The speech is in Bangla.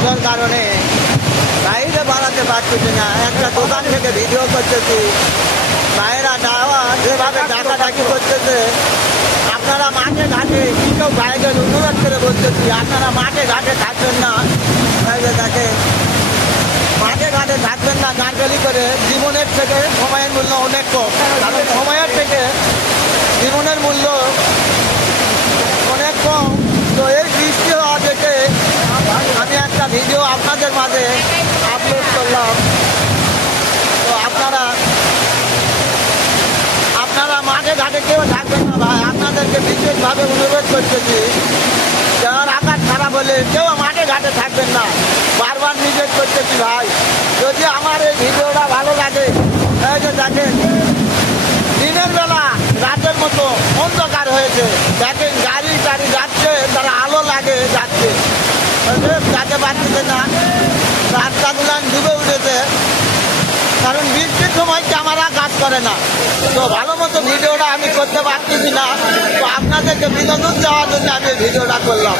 রোদের কারণে বাইরে বাড়াতে পারতেছি না। একটা দোকান থেকে ভিডিও করতেছি, বাইরা যাওয়া যেভাবে ডাকাডাকি করতেছে। আপনারা মাঠে ঘাটে কেউ বাইরের অনুরোধ করে বলতেছি, আপনারা মাঠে ঘাটে থাকবেন না। দেখেন মাঠে ঘাটে থাকবেন না গানগালি করে। জীবনের থেকে সময়ের মূল্য অনেক কম, কারণ সময়ের থেকে জীবনের মূল্য অনেক কম। তো এই বৃষ্টি হওয়া থেকে আমি একটা ভিডিও আপনাদের মাঝে আপলোড করলাম। তো আপনারা মাঠে ঘাটে কেউ থাকবেন না ভাই, আপনাদেরকে বিশেষভাবে অনুরোধ করতেছি। যার আকাশ খারাপ হলে কেউ মাঠে ঘাটে থাকবেন না, বারবার নিষেধ করতেছি ভাই। যদি আমার এই ভিডিওটা ভালো লাগে, এই যে দেখেন দিনের বেলা রাতের মতো অন্ধকার হয়েছে, দেখেন গাড়ি টাড়ি যাচ্ছে, তারা আলো লাগে যাচ্ছে, যাতে পারতেছে না, রাস্তাগুলো ডুবে উঠেছে। কারণ বৃষ্টির সময় ক্যামেরা কাজ করে না, তো ভালো মতো ভিডিওটা আমি করতে পারতেছি না। তো আপনাদেরকে বিনোদন দেওয়ার জন্য আমি ভিডিওটা করলাম।